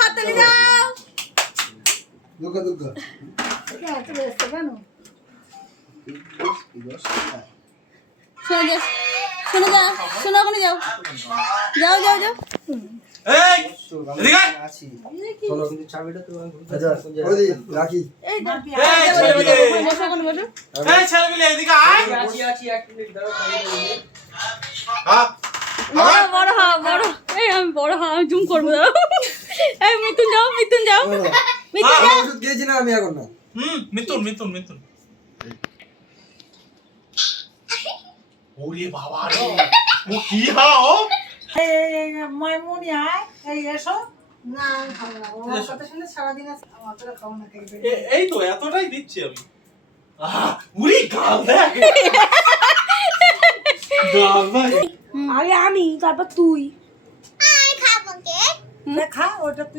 হাততালি দাও। দুঃখা দুঃখা শোনো যাও, শোনো ওখানে যাও, যাও যাও যাও। এই এদিকে চলো কিন্তু চাবিটা তো ওই রাখি এই ছেলেপিলে বসো ওখানে বসো। এই ছেলেপিলে এদিকে আয় আছি 1 মিনিট দাঁড়াও হ্যাঁ বড় হও বড়। এই আমি বড় হও, আমি জুম করবো দাও। এই মিথুন যাও, মিথুন যাও, মিথুন যাও। ওষুধ খেয়েছি না আমি এখন না মিতুন মিতুন মিতুন ওরে বাবা রে ও কি হাও ময়মুনি আয় এই এসো না আমি খাবো না ওর কথা শুনে সারাদিন আমার তো খাবো না খেয়ে এই তো এতটাই দিচ্ছি আমি উড়ি গাল দেখ গাল ভাই আরে আমি তারপর তুই আমি খাবো কে? খা ওটা তুই